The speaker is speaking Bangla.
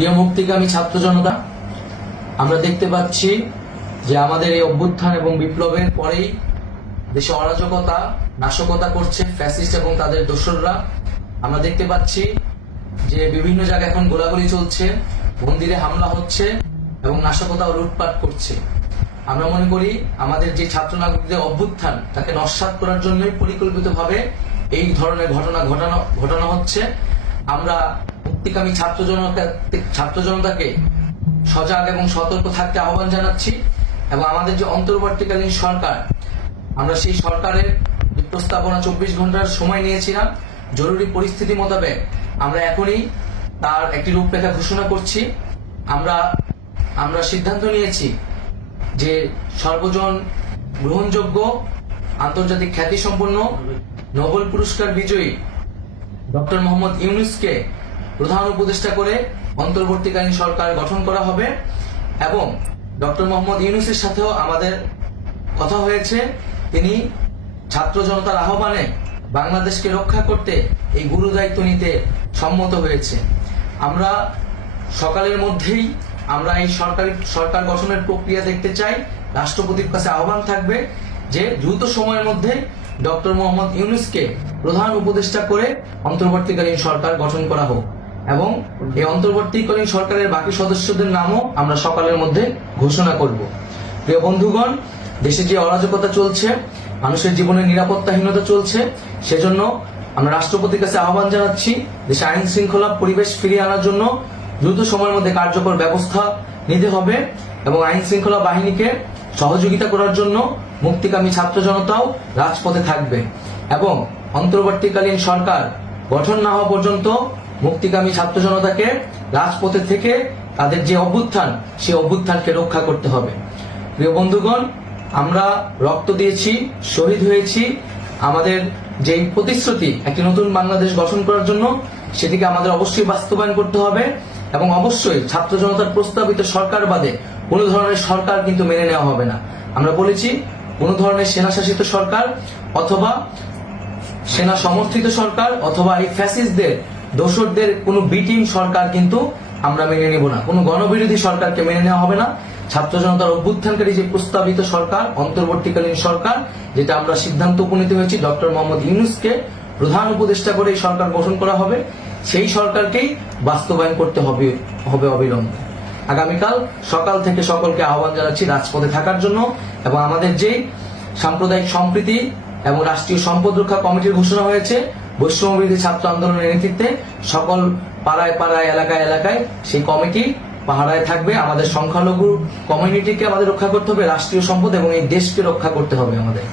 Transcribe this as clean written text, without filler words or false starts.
প্রিয় মুক্তিকামী ছাত্র জনতা, আমরা দেখতে পাচ্ছি যে আমাদের এই অভ্যুত্থান এবং বিপ্লবের পরেই দেশে অরাজকতা নাশকতা করছে ফ্যাসিস্ট এবং তাদের দোসররা। আমরা দেখতে পাচ্ছি যে বিভিন্ন জায়গায় এখন গোলাগুলি চলছে, মন্দিরে হামলা হচ্ছে এবং নাশকতা ও লুটপাট করছে। আমরা মনে করি আমাদের যে ছাত্র নাগরিকদের অভ্যুত্থান তাকে নস্যাৎ করার জন্যই পরিকল্পিতভাবে এই ধরনের ঘটনা ঘটানো হচ্ছে। আমরা মুক্তিকামী ছাত্র জনতাকে সজাগ এবং সতর্ক থাকতে আহ্বান জানাচ্ছি এবং আমাদের যে অন্তর্বর্তীকালীন সরকার, আমরা সেই সরকারের প্রস্তাবনা 24 ঘন্টার সময় নিয়েছিলাম। জরুরি পরিস্থিতি মোতাবেক আমরা এখনই তার একটি রূপরেখা ঘোষণা করছি। আমরা সিদ্ধান্ত নিয়েছি যে সর্বজন গ্রহণযোগ্য আন্তর্জাতিক খ্যাতিসম্পন্ন নোবেল পুরস্কার বিজয়ী ডক্টর মোহাম্মদ ইউনূসকে প্রধান উপদেষ্টা করে অন্তর্বর্তীকালীন সরকার গঠন করা হবে এবং ডক্টর মোহাম্মদ ইউনূসের সাথেও আমাদের কথা হয়েছে। তিনি ছাত্র জনতার আহ্বানে বাংলাদেশকে রক্ষা করতে এই গুরু দায়িত্ব নিতে সম্মত হয়েছে। আমরা সকালের মধ্যেই আমরা এই সরকার গঠনের প্রক্রিয়া দেখতে চাই। রাষ্ট্রপতির কাছে আহ্বান থাকবে যে দ্রুত সময়ের মধ্যে ডক্টর মোহাম্মদ ইউনূসকে প্রধান উপদেষ্টা করে অন্তর্বর্তীকালীন সরকার গঠন করা হোক এবং এই অন্তর্বর্তীকালীন সরকারের বাকি সদস্যদের নামও আমরা সকালের মধ্যে ঘোষণা করব। প্রিয় বন্ধুগণ, দেশে যে অরাজকতা চলছে, মানুষের জীবনের নিরাপত্তাহীনতা চলছে, সেজন্য আমরা রাষ্ট্রপতির কাছে আহ্বান জানাচ্ছি দেশে আইন শৃঙ্খলা পরিবেশ ফিরিয়ে আনার জন্য দ্রুত সময়ের মধ্যে কার্যকর ব্যবস্থা নিতে হবে এবং আইন শৃঙ্খলা বাহিনীকে সহযোগিতা করার জন্য মুক্তিকামী ছাত্র জনতাও রাজপথে থাকবে এবং অন্তর্বর্তীকালীন সরকার গঠন না হওয়া পর্যন্ত মুক্তিকামী ছাত্র জনতাকে রাজপথে থেকে তাদের যে অভ্যুত্থান সেই অভ্যুত্থানকে রক্ষা করতে হবে। প্রিয় বন্ধুগণ, আমরা রক্ত দিয়েছি, শহীদ হয়েছি। আমাদের যেই প্রতিশ্রুতি একটি নতুন বাংলাদেশ গঠন করার জন্য, সেটিকে আমাদের অবশ্যই বাস্তবায়ন করতে হবে এবং অবশ্যই ছাত্র জনতার প্রস্তাবিত সরকার বাদে কোনো ধরনের সরকার কিন্তু মেনে নেওয়া হবে না। আমরা বলেছি কোনো ধরনের সেনা শাসিত সরকার অথবা সেনা সমর্থিত সরকার অথবা এই ফ্যাসিস্টদের দোসরদের কোনো বিটিম সরকার কিন্তু আমরা মেনে নেব না। কোনো গণবিরোধী সরকারকে মেনে নেওয়া হবে না। ছাত্র জনতার অভ্যুত্থানকারী যে প্রস্তাবিত সরকার, অন্তর্বর্তীকালীন সরকার, যেটা আমরা সিদ্ধান্ত উপনীত হয়েছি ডক্টর মোহাম্মদ ইউনূসকে প্রধান উপদেষ্টা করে এই সরকার গঠন করা হবে, সেই সরকারকেই বাস্তবায়ন করতে হবে অবিলম্বে। আগামীকাল সকাল থেকে সকলকে আহ্বান জানাচ্ছি রাজপথে থাকার জন্য এবং আমাদের যে সাম্প্রদায়িক সম্প্রীতি এবং রাষ্ট্রীয় সম্পদ রক্ষা কমিটির ঘোষণা হয়েছে বৈষম্যবিরোধী ছাত্র আন্দোলনের নেতৃত্বে, সকল পাড়ায় পাড়ায় এলাকায় এলাকায় সেই কমিটি পাহারায় থাকবে। আমাদের সংখ্যালঘু কমিউনিটিকে আমাদের রক্ষা করতে হবে, রাষ্ট্রীয় সম্পদ এবং এই দেশকে রক্ষা করতে হবে আমাদের।